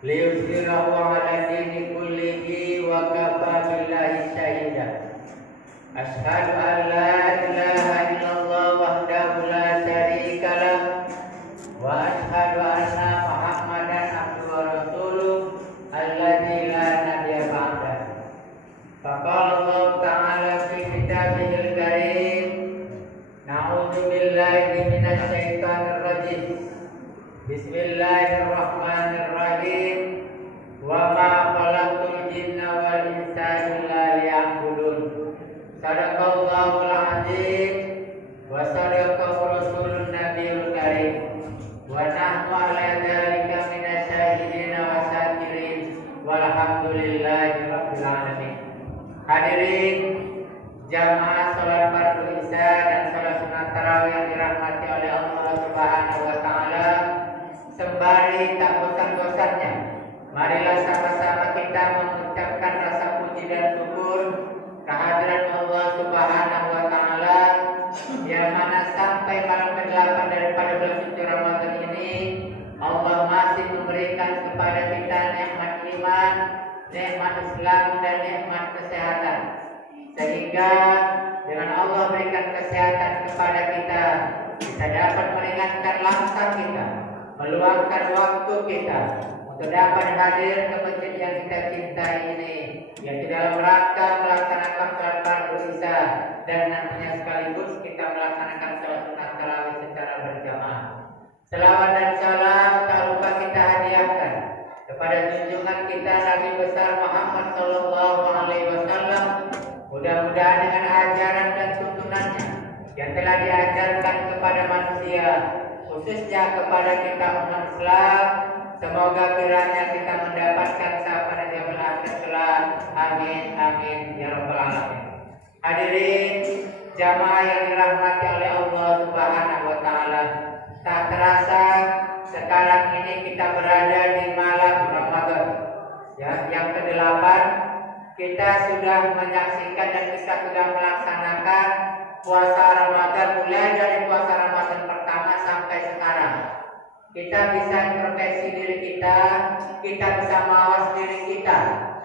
liyuzhirahu 'ala dini kullihi wa kafa billahi shahida. Asyhadu an la ilaha illallah wahdahu la syarika lah wa asyhadu anna Muhammadan abduhu wa rasuluh alladzi la nabiyya ba'dah. Faqala Allah ta'ala fi kitabihil karim, na'udzu billahi minasy syaithanir rajim. Bismillahirrahmanirrahim. Wa ma khalaqtul jinna wal insa illa liya'budun. Shadaqallahul azim wa shadaqahu rasulun nabiyul karim. Wa nahnu 'ala dzalika minasyahidin wa syakirin walhamdulillahi rabbil alamin. Hadirin jamaah salat fardu isya dan salat sunat tarawih yang dirahmati oleh Allah Subhanahu wa taala, sembari tak bosan-bosannya, marilah sama-sama kita mengucapkan rasa puji dan syukur kehadiran Allah Subhanahu wa taala, yang mana sampai malam ke-8 daripada bulan suci Ramadan ini Allah masih memberikan kepada kita nikmat iman, nikmat Islam dan nikmat kesehatan. Sehingga dengan Allah berikan kesehatan kepada kita dapat meringankan langkah kita, meluangkan waktu kita untuk dapat hadir ke masjid yang kita cintai ini, yaitu dalam rangka melaksanakan salat fardu isya dan nantinya sekaligus kita melaksanakan salat sunat tarawih secara berjamaah. Selawat dan salam tak lupa kita hadiahkan kepada junjungan kita Nabi besar Muhammad sallallahu alaihi wasallam. Mudah-mudahan dengan ajaran dan tuntunannya yang telah diajarkan kepada manusia, khususnya kepada kita umat Islam, semoga kiranya kita mendapatkan syafaat yang berakhir kelak. Amin amin ya rabbal alamin. Hadirin jamaah yang dirahmati oleh Allah Subhanahu wa taala, tak terasa sekarang ini kita berada di malam Ramadan ya, yang ke-8. Kita sudah menyaksikan dan kita sudah melaksanakan puasa Ramadan, mulai dari puasa Ramadan pertama sampai sekarang. Kita bisa introspeksi diri kita bisa mawas diri kita.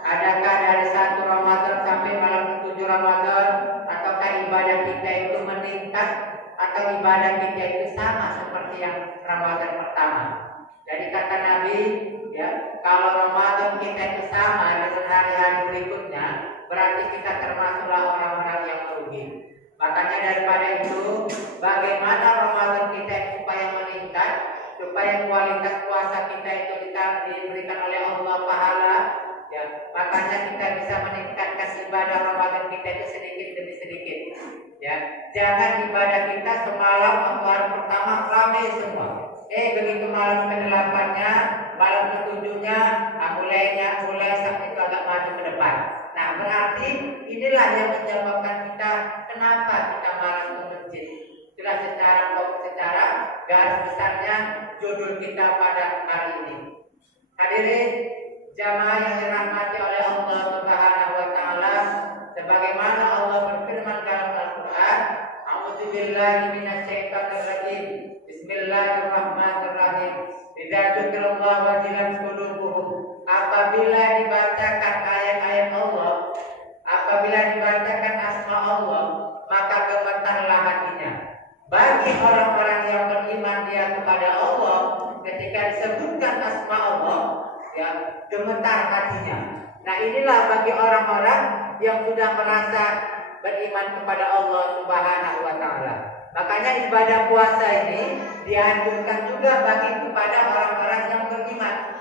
Adakah dari 1 Ramadan sampai malam 7 Ramadan, ataukah ibadah kita itu meningkat atau ibadah kita itu sama seperti yang Ramadan pertama? Jadi kata Nabi, ya, kalau Ramadan kita itu sama dengan hari-hari berikutnya, berarti kita termasuklah orang-orang yang merugi. Makanya daripada itu, bagaimana Ramadan kita itu supaya meningkat, supaya kualitas puasa kita itu diberikan oleh Allah pahala, ya, makanya kita bisa meningkatkan ibadah Ramadan kita itu sedikit demi sedikit. Ya, jangan ibadah kita semalam atau hari pertama ramai semua. Begitu malam ke-8-nya, malam ke-7-nya, mulai sampai itu agak maju ke depan. Nah, berarti inilah yang menyebabkan kita kenapa kita malas ke masjid. Sudah secara garis besarnya judul kita pada hari ini. Hadirin jamaah yang dirahmati oleh Allah Subhanahu wa taala, sebagaimana Allah berfirman dalam Al-Qur'an, a'udzubillahi minasyaitonir rajim. Bismillahirrahmanirrahim. Idza dzukirallahu wajilat qulubuhum. Apabila dibacakan ayat-ayat Allah, apabila dibacakan asma Allah, maka gemetarlah hatinya. Bagi orang-orang yang beriman dia kepada Allah, ketika disebutkan asma Allah, ya, gemetar hatinya. Nah, inilah bagi orang-orang yang sudah merasa beriman kepada Allah Subhanahu wa taala. Makanya ibadah puasa ini dianjurkan juga bagi kepada orang-orang yang beriman.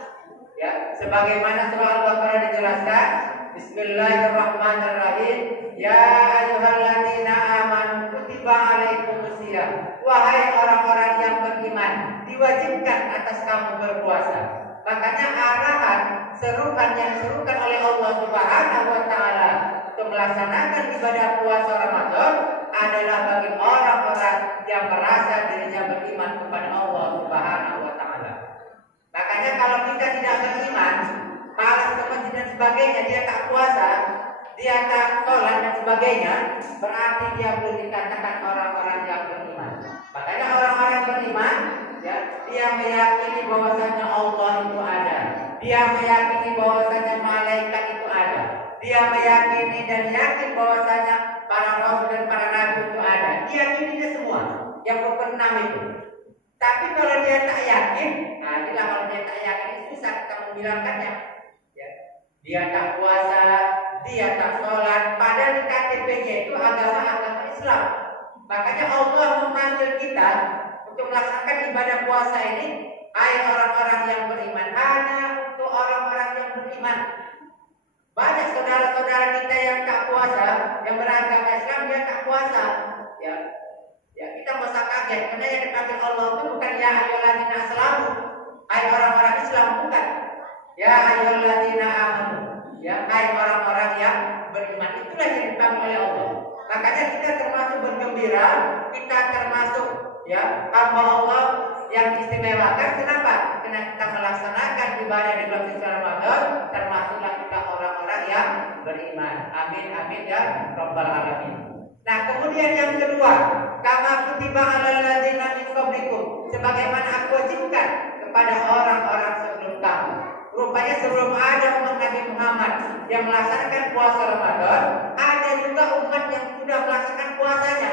Ya, sebagaimana surah Al-Baqarah dijelaskan, Bismillahirrahmanirrahim. Ya ayyuhalladzina amanu kutiba alaikumusiyam. Wahai orang-orang yang beriman, diwajibkan atas kamu berpuasa. Makanya arahan serukan yang diserukan oleh Allah Subhanahu wa taala untuk melaksanakan ibadah puasa Ramadan adalah bagi orang-orang yang merasa dirinya beriman kepada Allah Subhanahu wa taala. Makanya kalau kita tidak beriman, malas ke masjid dan sebagainya, dia tak puasa, dia tak sholat dan sebagainya, berarti dia belum dikatakan orang-orang yang beriman. Makanya orang-orang beriman, ya, dia meyakini bahwasanya Allah itu ada. Dia meyakini bahwasanya malaikat itu ada. Dia meyakini dan yakin bahwasanya para rasul dan para nabi itu ada. Dia yakininya semua yang berkenam itu. Tapi kalau dia tak yakin, nah inilah kalau dia tak yakin susah kita membilangkannya. Ya. Dia tak puasa, dia tak sholat, padahal di KTP-nya itu agama Islam. Makanya Allah memanggil kita untuk melaksanakan ibadah puasa ini. Hai orang-orang yang beriman, hanya untuk orang-orang yang beriman. Banyak saudara-saudara kita yang tak puasa, yang beragama Islam dia tak puasa. Ya kita nggak usah kaget, karena yang dipanggil Allah itu bukan ya ayyuhalladzina aslamu, hai orang-orang Islam, bukan. Ya ayyuhalladzina amanu, ya hai orang-orang yang beriman, itulah yang dipanggil oleh Allah. Makanya kita termasuk bergembira, kita termasuk ya hamba Allah yang istimewakan. Kenapa? Karena kita melaksanakan ibadah di bulan suci Ramadan, termasuklah kita orang-orang yang beriman. Amin amin ya rabbal alamin. Nah, kemudian yang kedua, kama kutiba alal ladzina min qablikum, sebagaimana aku wajibkan kepada orang-orang sebelum kamu. Rupanya sebelum ada umat Nabi Muhammad yang melaksanakan puasa Ramadan, ada juga umat yang sudah melaksanakan puasanya.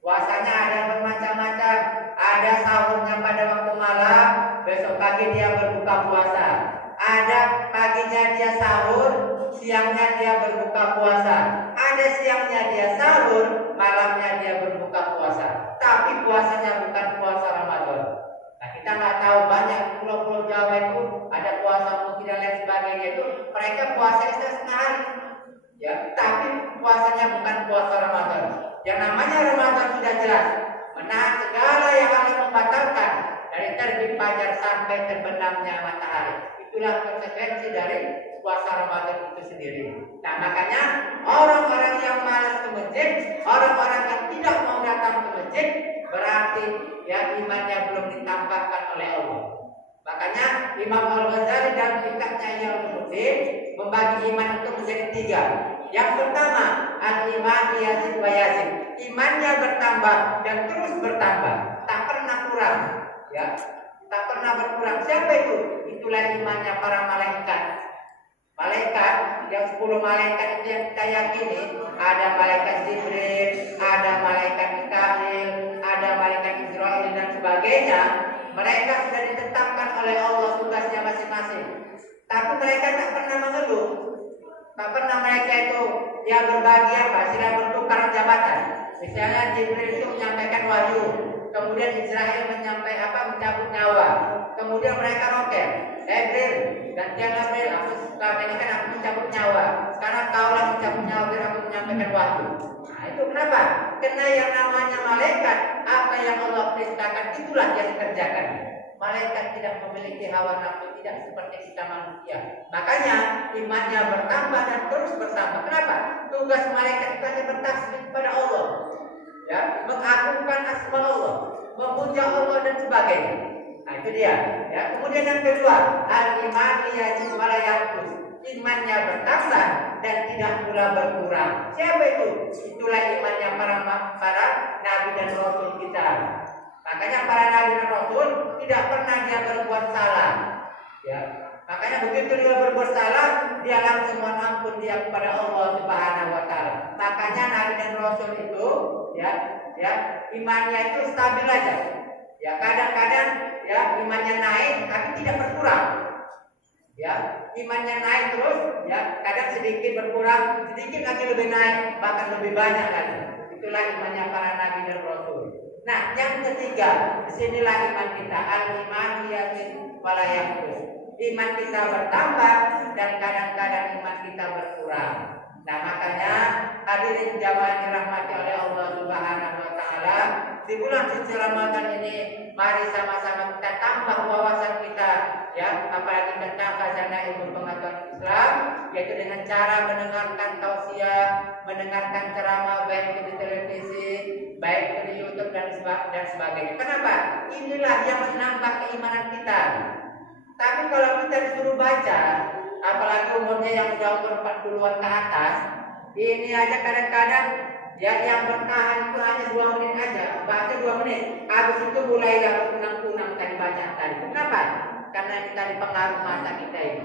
Puasanya ada bermacam-macam. Ada sahurnya pada waktu malam, besok pagi dia berbuka puasa. Ada paginya dia sahur, siangnya dia berbuka puasa. Ada siangnya dia sahur, malamnya dia berbuka puasa. Tapi puasanya bukan puasa Ramadan. Nah, kita nggak tahu banyak pulau-pulau Jawa itu ada puasa putih dan lain sebagainya itu mereka puasa setengah hari. Ya, tapi puasanya bukan puasa Ramadan. Yang namanya Ramadan sudah jelas, menahan segala yang akan membatalkan dari terbit fajar sampai terbenamnya matahari. Itulah konsekuensi dari puasa Ramadan itu sendiri. Nah, makanya orang-orang yang malas ke masjid, orang-orang yang tidak mau datang ke masjid, berarti ya imannya belum ditambahkan oleh Allah. Makanya Imam Al-Ghazali dalam kitabnya Ihya-Ulumuddin membagi iman itu menjadi 3. Yang pertama, al-iman yazid wa yazid. Imannya bertambah dan terus bertambah, tak pernah kurang. Ya, tak pernah berkurang. Siapa itu? Itulah imannya para malaikat. Malaikat yang 10 malaikat itu yang kita yakini, ada malaikat Jibril, ada malaikat Mikail, ada malaikat Israel dan sebagainya. Mereka sudah ditetapkan oleh Allah tugasnya masing-masing. Tapi mereka tak pernah mengeluh. Tak pernah mereka itu ya berbagi apa, sila bertukar jabatan. Misalnya Jibril itu menyampaikan wahyu, kemudian Israel mencabut nyawa. Kemudian mereka roket, Jibril gantian Jibril, aku selama ini kan aku mencabut nyawa. Sekarang kaulah mencabut nyawa biar aku menyampaikan wahyu. Nah itu kenapa? Karena yang namanya malaikat, apa yang Allah perintahkan itulah yang dikerjakan. Malaikat tidak memiliki hawa nafsu, tidak seperti kita manusia. Makanya imannya bertambah dan terus bertambah. Kenapa? Tugas malaikat itu hanya bertasbih kepada Allah, ya, mengagungkan asma Allah, memuja Allah dan sebagainya. Nah itu dia. Ya. Kemudian yang kedua, al-iman yazid wa la yanqus. Imannya bertambah dan tidak pula berkurang. Siapa itu? Itulah imannya para nabi dan rasul kita. Makanya para nabi dan rasul tidak pernah dia berbuat salah. Ya. Makanya begitu dia berbuat salah, dia langsung mohon ampun dia kepada Allah Subhanahu wa taala. Makanya nabi dan rasul itu ya imannya itu stabil aja. Ya kadang-kadang ya imannya naik tapi tidak berkurang. Ya, imannya naik terus, ya kadang sedikit berkurang, sedikit lagi lebih naik, bahkan lebih banyak lagi. Itulah imannya para nabi dan rasul. Nah, yang ketiga, disinilah iman kita, al-iman yazid wa la yanqus. Iman kita bertambah dan kadang-kadang iman kita berkurang. Nah, makanya hadirin jamaah dirahmati oleh Allah Subhanahu wa taala, di bulan suci Ramadan ini mari sama-sama kita tambah wawasan kita, ya, apalagi tentang khazanah ilmu pengetahuan Islam, yaitu dengan cara mendengarkan tausiah, mendengarkan ceramah baik di televisi, baik di YouTube dan sebagainya. Kenapa? Inilah yang menambah keimanan kita. Tapi kalau kita disuruh baca, apalagi umurnya yang sudah umur 40-an ke atas, ini aja kadang-kadang ya yang bertahan itu hanya 2 menit aja, baca 2 menit, habis itu mulailah kunang-kunang tadi bacaan tadi. Kenapa? karena kita dipengaruhi mata kita ini.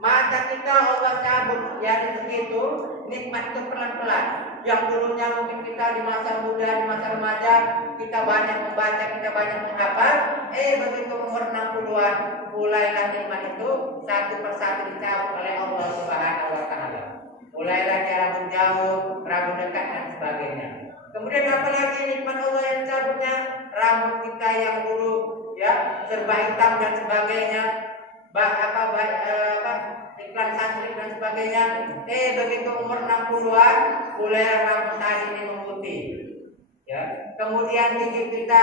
Mata kita Allah cabut, ya begitu. Nikmat itu pelan-pelan. Yang dulunya mungkin kita di masa muda, di masa remaja, kita banyak membaca, kita banyak menghafal. Begitu umur 60-an, mulailah nikmat itu satu persatu dicabut oleh Allah Subhanahu wa Ta'ala. Mulailah dia rambut jauh, rambut dekat dan sebagainya. Kemudian apalagi nikmat Allah yang cabutnya, rambut kita yang dulu ya serba hitam dan sebagainya, iklan santri dan sebagainya. Begitu umur 60-an, mulai rambut tadi ini memutih. Ya. Kemudian gigi kita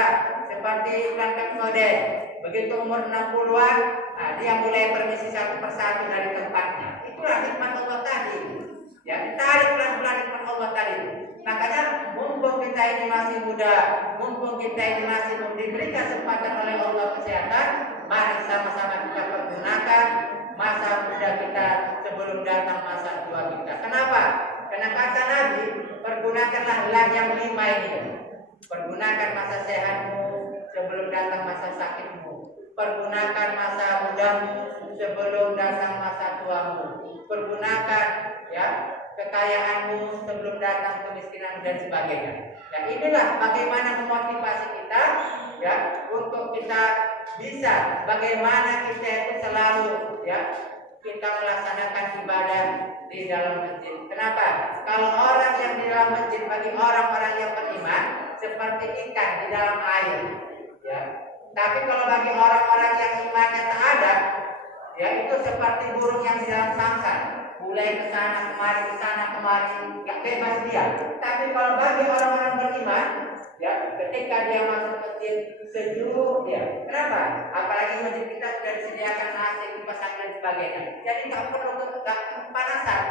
seperti iklan Pepsodent. Begitu umur 60-an, dia mulai permisi satu persatu dari tempatnya. Itulah nikmat Allah tadi. Ya, ditarik pelan-pelan nikmat Allah tadi. Makanya mumpung kita ini masih muda, mumpung kita ini masih diberi kesempatan oleh Allah kesehatan, mari sama-sama kita pergunakan masa muda kita sebelum datang masa tua kita. Kenapa? Karena kata Nabi, pergunakanlah yang 5 ini. Pergunakan masa sehatmu sebelum datang masa sakitmu. Pergunakan masa mudamu sebelum datang masa tuamu. Pergunakan ya kekayaanmu sebelum datang kemiskinan dan sebagainya. Dan inilah bagaimana memotivasi kita ya untuk kita bisa bagaimana kita itu selalu ya kita melaksanakan ibadah di dalam masjid. Kenapa? Kalau orang yang di dalam masjid bagi orang-orang yang beriman seperti ikan di dalam air ya. Tapi kalau bagi orang-orang yang imannya tak ada ya itu seperti burung yang di dalam sangkar. Mulai ke sana kemari, gak bebas dia. Tapi kalau bagi orang-orang beriman, ya, ketika dia masuk masjid sejuk dia. Kenapa? Apalagi masjid kita sudah disediakan AC, kipas angin dan sebagainya. Jadi nggak perlu kepanasan.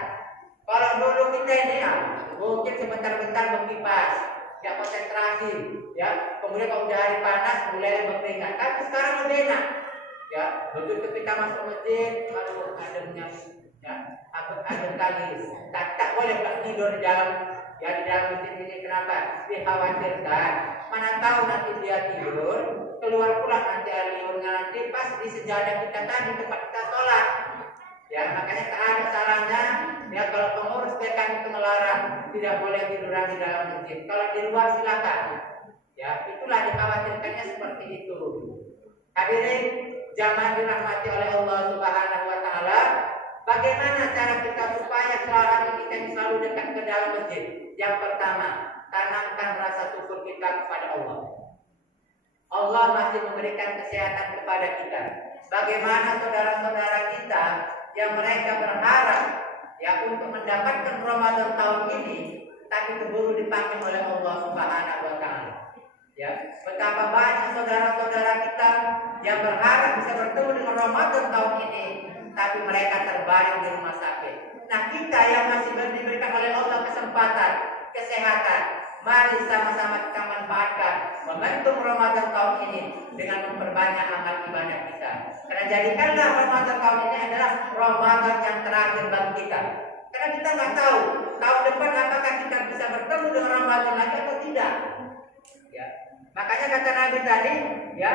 Kalau dulu kita ini ya, mungkin sebentar-bentar berkipas, ya konsentrasi, ya. Kemudian kalau udah hari panas, mulai berkeringat. Tapi sekarang lebih enak, ya. Begitu kita masuk masjid, lalu ademnya. Ya, ada kali tak boleh tidur di dalam masjid ini. Kenapa? Dikhawatirkan mana tahu nanti dia tidur keluar pula nanti air liurnya, nanti pas di sejadah kita tadi tempat kita sholat ya. Makanya tak ada salahnya ya kalau pengurus PKN itu melarang tidak boleh tiduran di dalam masjid. Kalau di luar silakan ya. Itulah dikhawatirkannya seperti itu. Hadirin jamaah dirahmati oleh Allah Subhanahu wa Ta'ala. Bagaimana cara kita supaya hati kita selalu dekat ke dalam masjid? Yang pertama, tanamkan rasa syukur kita kepada Allah. Allah masih memberikan kesehatan kepada kita. Bagaimana saudara-saudara kita yang mereka berharap ya untuk mendapatkan Ramadan tahun ini, tapi keburu dipanggil oleh Allah Subhanahu wa Ta'ala. Ya, betapa banyak saudara-saudara kita yang berharap bisa bertemu dengan Ramadan tahun ini, tapi mereka terbaring di rumah sakit. Nah, kita yang masih diberikan oleh Allah kesempatan, kesehatan, mari sama-sama kita manfaatkan momentum Ramadan tahun ini dengan memperbanyak amal ibadah kita. Karena jadikanlah Ramadan tahun ini adalah Ramadan yang terakhir bagi kita. Karena kita nggak tahu tahun depan apakah kita bisa bertemu dengan Ramadan lagi atau tidak. Ya. Makanya kata Nabi tadi, ya,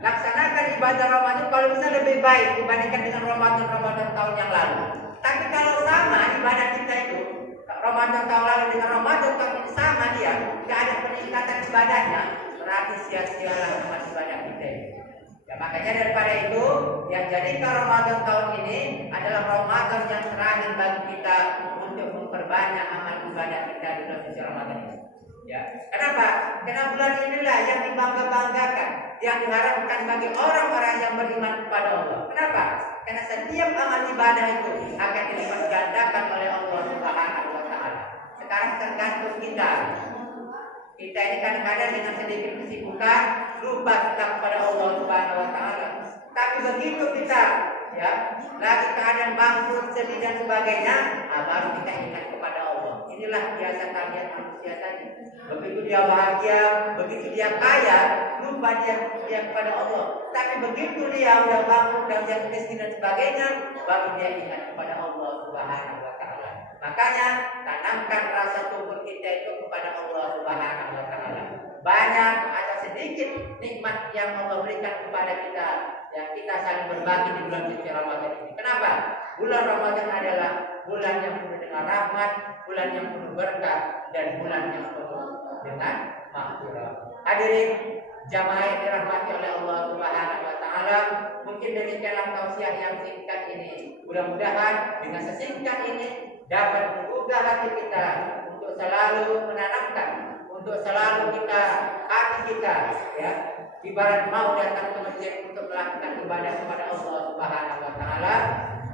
laksanakan ibadah Ramadan kalau bisa lebih baik dibandingkan dengan Ramadan tahun yang lalu. Tapi kalau sama ibadah kita itu Ramadan tahun lalu dengan Ramadan tahun ini sama dia, tidak ada peningkatan ibadahnya, berarti sia-sialah amal ibadah kita. Ya makanya daripada itu, yang jadikan Ramadan tahun ini adalah Ramadan yang terakhir bagi kita untuk memperbanyak amal ibadah kita di bulan suci Ramadan ini. Ya, kenapa? Karena bulan inilah yang dibangga-banggakan, yang diharapkan bagi orang-orang yang beriman kepada Allah. Kenapa? Karena setiap amal ibadah itu akan dilipat gandakan oleh Allah Subhanahu wa Ta'ala. Sekarang tergantung kita. Kita ini kadang-kadang dengan sedikit kesibukan lupa kita kepada Allah Subhanahu wa Ta'ala. Tapi begitu kita ya lagi keadaan bangkrut, sedih dan sebagainya, baru kita ingat kepada Allah. Inilah biasa kalian manusia tadi. Begitu dia bahagia, begitu dia kaya, lupa dia kepada Allah. Tapi begitu dia udah bangkrut dan dia miskin dan sebagainya, baru dia ingat kepada Allah Subhanahu wa Ta'ala. Makanya tanamkan rasa syukur kita itu kepada Allah Subhanahu wa Ta'ala. banyak atau sedikit nikmat yang Allah berikan kepada kita, ya kita saling berbagi di bulan suci Ramadan ini. Kenapa? Bulan Ramadan adalah bulan yang penuh dengan rahmat, bulan yang penuh berkah, dan bulan yang penuh dengan maghfirah. Hadirin jamaah yang dirahmati oleh Allah Subhanahu wa taala, mungkin demikianlah tausiah yang singkat ini. Mudah-mudahan dengan sesingkat ini dapat menggugah hati kita untuk selalu menanamkan, untuk selalu kita hati kita, ya, ibarat mau datang ke masjid untuk melakukan ibadah kepada Allah Subhanahu wa taala.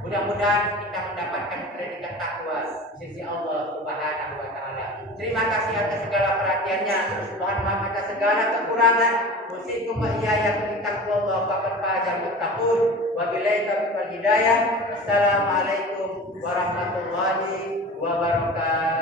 Mudah-mudahan kita mendapatkan predikat takwa di sisi Allah Subhanahu wa taala. Terima kasih atas segala perhatiannya. Mohon maaf atas segala kekurangan. Usikum wa iyyakum bittaqwallah faqad fazal muttaqun. Wabillahi taufiq wal hidayah. Assalamualaikum warahmatullahi wabarakatuh.